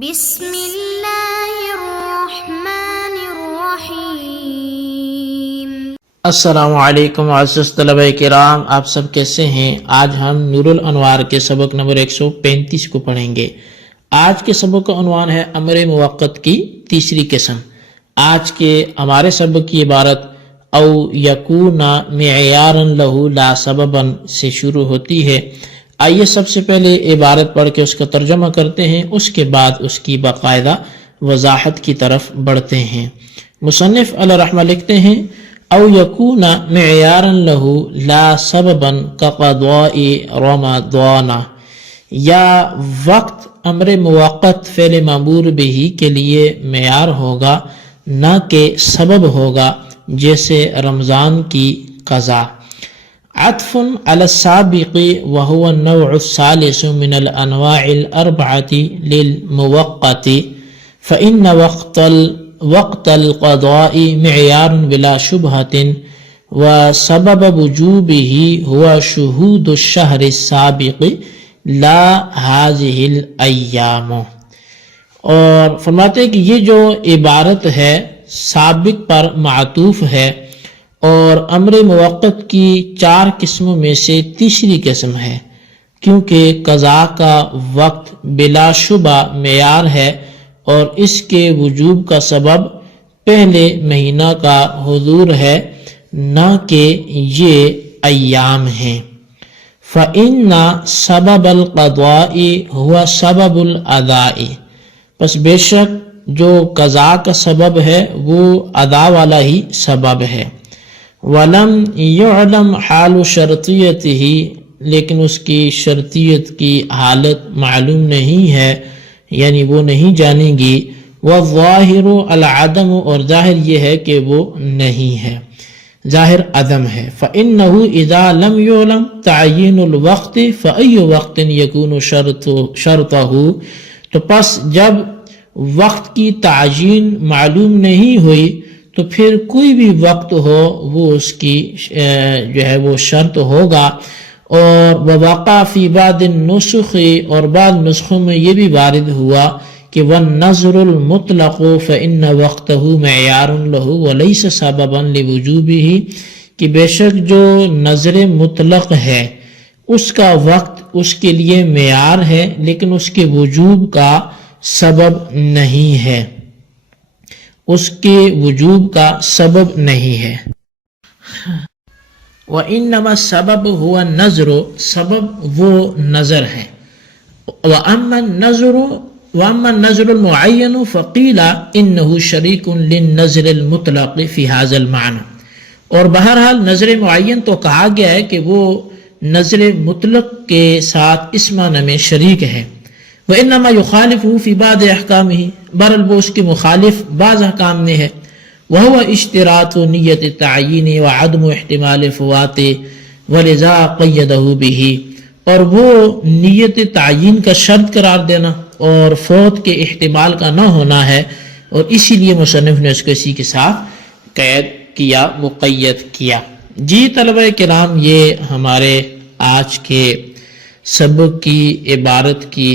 بسم اللہ الرحمن الرحیم۔ السلام علیکم عزیز طلبہ کرام، آپ سب کیسے ہیں؟ آج ہم نور الانوار کے سبق نمبر 135 کو پڑھیں گے۔ آج کے سبق کا عنوان ہے امر موقت کی تیسری قسم۔ آج کے ہمارے سبق کی عبارت او یکون معیارا لہ لا سببا سے شروع ہوتی ہے۔ آئیے سب سے پہلے عبارت پڑھ کے اس کا ترجمہ کرتے ہیں، اس کے بعد اس کی باقاعدہ وضاحت کی طرف بڑھتے ہیں۔ مصنف علیہ رحمہ لکھتے ہیں او یکون معیارا لہ لا سببا کقضاء رمضان، یا وقت امر موقت فعل مامور بہ کے لیے معیار ہوگا نہ کہ سبب ہوگا، جیسے رمضان کی قضا۔ عطف على السابق وهو النوع الثالث من الأنواع الأربعة للموقت، فإن وقت القضاء معيار بلا شبهة، وسبب وجوبه هو شهود الشهر السابق لا هذه الأيام۔ اور فرماتے ہیں کہ یہ جو عبارت ہے سابق پر معطوف ہے اور امر موقت کی 4 قسموں میں سے تیسری قسم ہے، کیونکہ قضاء کا وقت بلا شبہ معیار ہے اور اس کے وجوب کا سبب پہلے مہینہ کا حضور ہے، نہ کہ یہ ایام ہیں۔ فَإِنَّ سَبَبَ الْقَضَاءِ هُوَ سَبَبُ الْأَدَاءِ، پس بے شک جو قضاء کا سبب ہے وہ ادا والا ہی سبب ہے۔ وَلَمْ يُعْلَمْ حَالُ شَرْطِيَّتِهِ، لیکن اس کی شرطیت کی حالت معلوم نہیں ہے، یعنی وہ نہیں جانیں گی۔ وَالظَّاهِرُ الْعَدَمُ، اور ظاہر یہ ہے کہ وہ نہیں ہے، ظاہر عدم ہے۔ فَإِنَّهُ إِذَا لَمْ يُعْلَمْ تَعْيِينُ الْوَقْتِ فَأَيُّ وَقْتٍ يَكُونُ شَرْطَهُ، تو پس جب وقت کی تعیین معلوم نہیں ہوئی تو پھر کوئی بھی وقت ہو وہ اس کی جو ہے وہ شرط ہوگا۔ اور وَوَقَعَ فِي بَعْضِ النُّسُخِ، اور بعض نسخوں میں یہ بھی وارد ہوا کہ وَالنَّظْرُ الْمُطْلَقُ فَإِنَّ وَقْتَهُ مِعْيَارٌ لَهُ وَلَيْسَ سَبَبًا لِوُجُوبِهِ، کہ بے شک جو نظر مطلق ہے اس کا وقت اس کے لیے معیار ہے لیکن اس کے وجوب کا سبب نہیں ہے، اس کے وجوب کا سبب نہیں ہے۔ وَإِنَّمَا السَّبَبُ هُوَ النَّظْرُ، سبب وہ نظر ہے۔ وَأَمَّا النَّظْرُ الْمُعَيَّنُ فَقِيلَ إِنَّهُ شَرِيكٌ لِلنَّظْرِ الْمُطْلَقِ فِي هَذَا الْمَعْنَى، اور بہرحال نظر معین تو کہا گیا ہے کہ وہ نظر مطلق کے ساتھ اس معنی میں شریک ہے۔ وَإِنَّمَا يُخَالِفُهُ فِي بَعْضِ أَحْكَامِهِ، بہرحال وہ اس کے مخالف بعض احکام میں ہے۔ وَهُوَ اشْتِرَاطُ نِيَّةِ التَّعْيِينِ وَعَدْمُ احتمال فوات وَلِذَا قَيَّدَهُ بِهِ، اور وہ نیت تعیین کا شرط قرار دینا اور فوت کے احتمال کا نہ ہونا ہے، اور اسی لیے مصنف نے اس کو اسی کے ساتھ قید کیا، مقید کیا۔ جی طلبہ کرام، یہ ہمارے آج کے سبق کی عبارت کی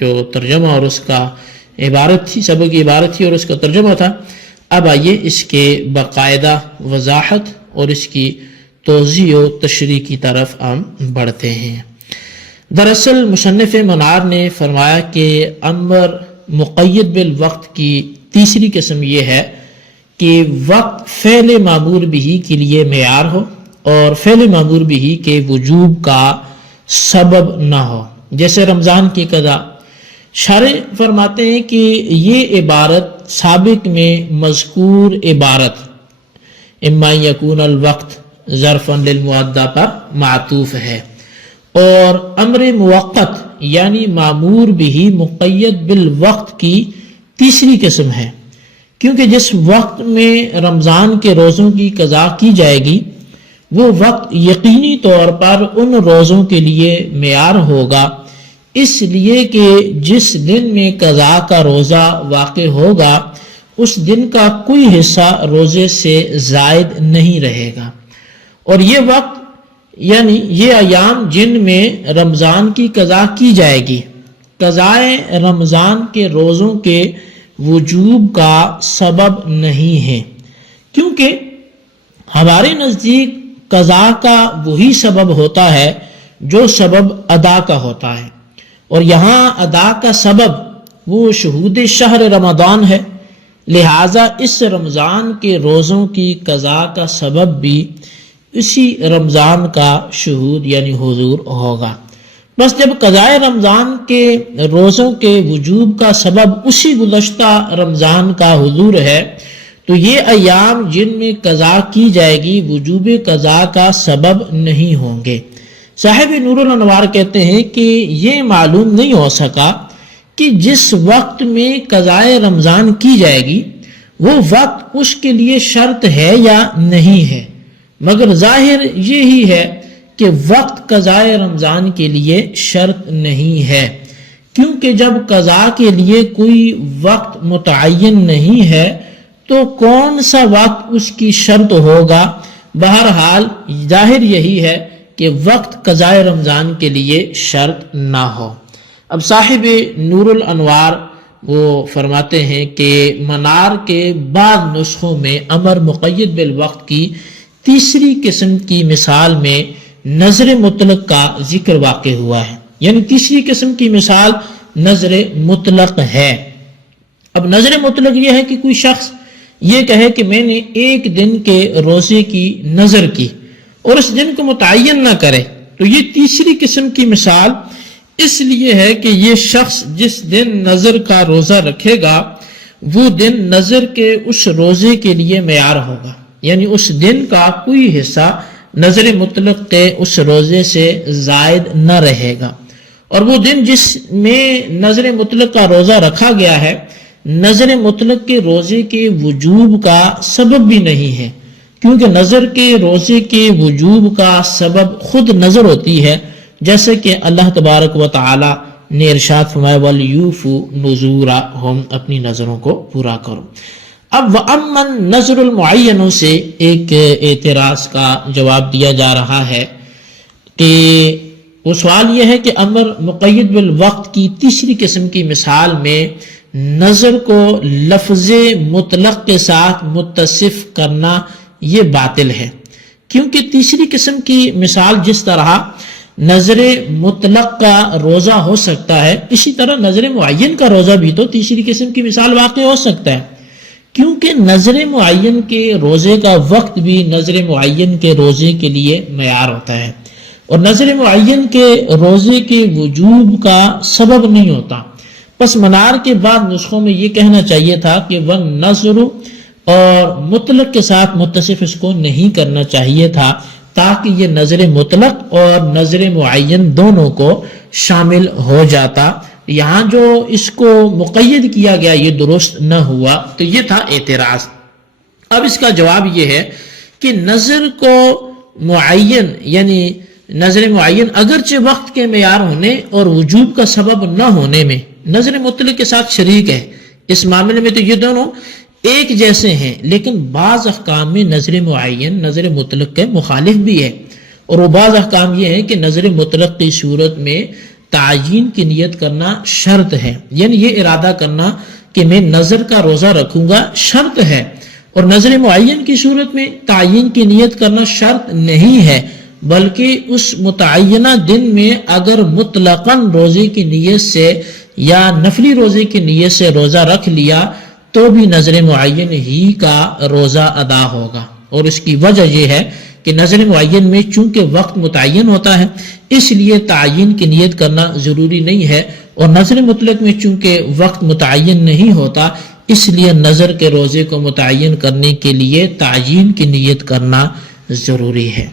جو ترجمہ اور اس کا عبارت تھی، سبق کی عبارت تھی اور اس کا ترجمہ تھا۔ اب آئیے اس کے باقاعدہ وضاحت اور اس کی توضیح و تشریح کی طرف ہم بڑھتے ہیں۔ دراصل مصنف منار نے فرمایا کہ امر مقید بالوقت کی تیسری قسم یہ ہے کہ وقت فعل مامور بہ کے لیے معیار ہو اور فعل مامور بہ کے وجوب کا سبب نہ ہو، جیسے رمضان کی قضا۔ شارح فرماتے ہیں کہ یہ عبارت سابق میں مذکور عبارت اما یکون الوقت ظرفا للمعدہ پر معطوف ہے، اور امر موقت یعنی مامور بہ مقید بالوقت کی تیسری قسم ہے، کیونکہ جس وقت میں رمضان کے روزوں کی قضا کی جائے گی وہ وقت یقینی طور پر ان روزوں کے لیے معیار ہوگا، اس لیے کہ جس دن میں قضا کا روزہ واقع ہوگا اس دن کا کوئی حصہ روزے سے زائد نہیں رہے گا، اور یہ وقت یعنی یہ ایام جن میں رمضان کی قضا کی جائے گی قضائے رمضان کے روزوں کے وجوب کا سبب نہیں ہے، کیونکہ ہمارے نزدیک قضا کا وہی سبب ہوتا ہے جو سبب ادا کا ہوتا ہے، اور یہاں ادا کا سبب وہ شہود شہر رمضان ہے، لہٰذا اس رمضان کے روزوں کی قضا کا سبب بھی اسی رمضان کا شہود یعنی حضور ہوگا۔ بس جب قضائے رمضان کے روزوں کے وجوب کا سبب اسی گزشتہ رمضان کا حضور ہے تو یہ ایام جن میں قضا کی جائے گی وجوب قضا کا سبب نہیں ہوں گے۔ صاحب نور الانوار کہتے ہیں کہ یہ معلوم نہیں ہو سکا کہ جس وقت میں قضائے رمضان کی جائے گی وہ وقت اس کے لیے شرط ہے یا نہیں ہے، مگر ظاہر یہی ہے کہ وقت قضائے رمضان کے لیے شرط نہیں ہے، کیونکہ جب قضا کے لیے کوئی وقت متعین نہیں ہے تو کون سا وقت اس کی شرط ہوگا۔ بہرحال ظاہر یہی ہے کہ وقت قضائے رمضان کے لیے شرط نہ ہو۔ اب صاحب نور الانوار وہ فرماتے ہیں کہ منار کے بعض نسخوں میں امر مقید بالوقت کی تیسری قسم کی مثال میں نظر مطلق کا ذکر واقع ہوا ہے، یعنی تیسری قسم کی مثال نظر مطلق ہے۔ اب نظر مطلق یہ ہے کہ کوئی شخص یہ کہے کہ میں نے ایک دن کے روزے کی نظر کی اور اس دن کو متعین نہ کرے، تو یہ تیسری قسم کی مثال اس لیے ہے کہ یہ شخص جس دن نظر کا روزہ رکھے گا وہ دن نظر کے اس روزے کے لیے معیار ہوگا، یعنی اس دن کا کوئی حصہ نظر مطلق کے اس روزے سے زائد نہ رہے گا، اور وہ دن جس میں نظر مطلق کا روزہ رکھا گیا ہے نظر مطلق کے روزے کے وجوب کا سبب بھی نہیں ہے، کیونکہ نظر کے روزے کے وجوب کا سبب خود نظر ہوتی ہے، جیسے کہ اللہ تبارک و تعالی نے ارشاد فرمایا وَلْيُوفُوا نُذُورَهُمْ، اپنی نظروں کو پورا کرو۔ اب وَأَمَّا النَّذْرُ الْمُعَيَّنُ سے ایک اعتراض کا جواب دیا جا رہا ہے کہ وہ سوال یہ ہے کہ امر مقید بالوقت کی تیسری قسم کی مثال میں نظر کو لفظ مطلق کے ساتھ متصف کرنا یہ باطل ہے، کیونکہ تیسری قسم کی مثال جس طرح نظر مطلق کا روزہ ہو سکتا ہے اسی طرح نظر معین کا روزہ بھی تو تیسری قسم کی مثال واقع ہو سکتا ہے، کیونکہ نظر معین کے روزے کا وقت بھی نظر معین کے روزے کے لیے معیار ہوتا ہے، اور نظر معین کے روزے کے وجوب کا سبب نہیں ہوتا۔ پس منار کے بعد نسخوں میں یہ کہنا چاہیے تھا کہ وَالنَّظْرُ اور مطلق کے ساتھ متصف اس کو نہیں کرنا چاہیے تھا، تاکہ یہ نظر مطلق اور نظر معین دونوں کو شامل ہو جاتا۔ یہاں جو اس کو مقید کیا گیا یہ درست نہ ہوا، تو یہ تھا اعتراض۔ اب اس کا جواب یہ ہے کہ نظر کو معین یعنی نظر معین اگرچہ وقت کے معیار ہونے اور وجوب کا سبب نہ ہونے میں نظر مطلق کے ساتھ شریک ہے، اس معاملے میں تو یہ دونوں ایک جیسے ہیں، لیکن بعض احکام میں نظر معین نظر مطلق کے مخالف بھی ہے، اور وہ بعض احکام یہ ہیں کہ نظر مطلق کی صورت میں تعین کی نیت کرنا شرط ہے، یعنی یہ ارادہ کرنا کہ میں نظر کا روزہ رکھوں گا شرط ہے، اور نظر معین کی صورت میں تعین کی نیت کرنا شرط نہیں ہے، بلکہ اس متعینہ دن میں اگر مطلقاً روزے کی نیت سے یا نفلی روزے کی نیت سے روزہ رکھ لیا تو بھی نظر معین ہی کا روزہ ادا ہوگا، اور اس کی وجہ یہ ہے کہ نظر معین میں چونکہ وقت متعین ہوتا ہے اس لیے تعین کی نیت کرنا ضروری نہیں ہے، اور نظر مطلق میں چونکہ وقت متعین نہیں ہوتا اس لیے نظر کے روزے کو متعین کرنے کے لیے تعین کی نیت کرنا ضروری ہے۔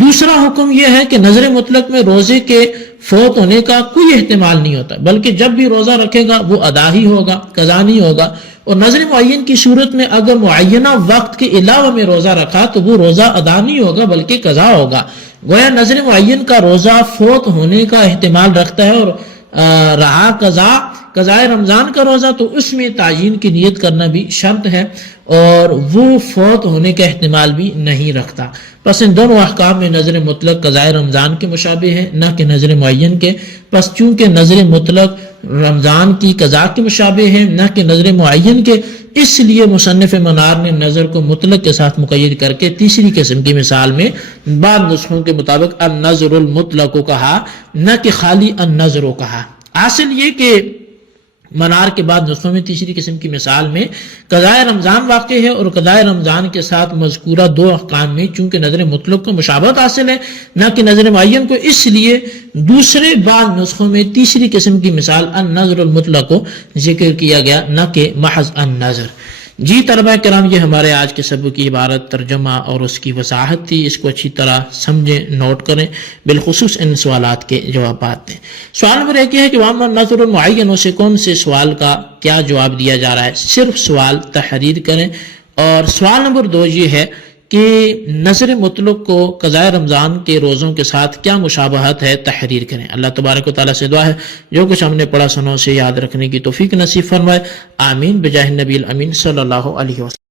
دوسرا حکم یہ ہے کہ نظر مطلق میں روزے کے فوت ہونے کا کوئی احتمال نہیں ہوتا، بلکہ جب بھی روزہ رکھے گا وہ ادا ہی ہوگا، قضا نہیں ہوگا، اور نظر معین کی صورت میں اگر معینہ وقت کے علاوہ میں روزہ رکھا تو وہ روزہ ادا نہیں ہوگا بلکہ قضا ہوگا۔ گویا نظر معین کا روزہ فوت ہونے کا احتمال رکھتا ہے، اور رہا قضائے رمضان کا روزہ تو اس میں تعین کی نیت کرنا بھی شرط ہے اور وہ فوت ہونے کا احتمال بھی نہیں رکھتا۔ پس ان دونوں احکام میں نظر مطلق قضائے رمضان کے مشابہ ہے نہ کہ نظر معین کے، پس چونکہ نظر مطلق رمضان کی قضا کے مشابہ ہے نہ کہ نظر معین کے، اس لیے مصنف منار نے نظر کو مطلق کے ساتھ مقید کر کے تیسری قسم کی مثال میں بعض نسخوں کے مطابق النظر المطلق کو کہا، نہ کہ خالی النظر کو کہا۔ حاصل یہ کہ منار کے بعد نسخوں میں تیسری قسم کی مثال میں قضائے رمضان واقع ہے، اور قضائے رمضان کے ساتھ مذکورہ دو احکام میں چونکہ نظر مطلق کو مشابہت حاصل ہے نہ کہ نظر معین کو، اس لیے دوسرے بعض نسخوں میں تیسری قسم کی مثال النظر المطلق کو ذکر کیا گیا نہ کہ محض النظر۔ جی طلبہ کرام، یہ ہمارے آج کے سبق کی عبارت، ترجمہ اور اس کی وضاحت تھی۔ اس کو اچھی طرح سمجھیں، نوٹ کریں، بالخصوص ان سوالات کے جوابات دیں۔ سوال نمبر 1 یہ ہے کہ وَأَمَّا النَّظْرُ الْمُعَيَّنُ سے کون سے سوال کا کیا جواب دیا جا رہا ہے؟ صرف سوال تحریر کریں۔ اور سوال نمبر 2 یہ ہے کہ نظر مطلق کو قضاء رمضان کے روزوں کے ساتھ کیا مشابہت ہے؟ تحریر کریں۔ اللہ تبارک و تعالیٰ سے دعا ہے جو کچھ ہم نے پڑھا سنوں سے یاد رکھنے کی توفیق نصیب فرمائے، آمین بجاہ النبی الامین صلی اللہ علیہ وسلم۔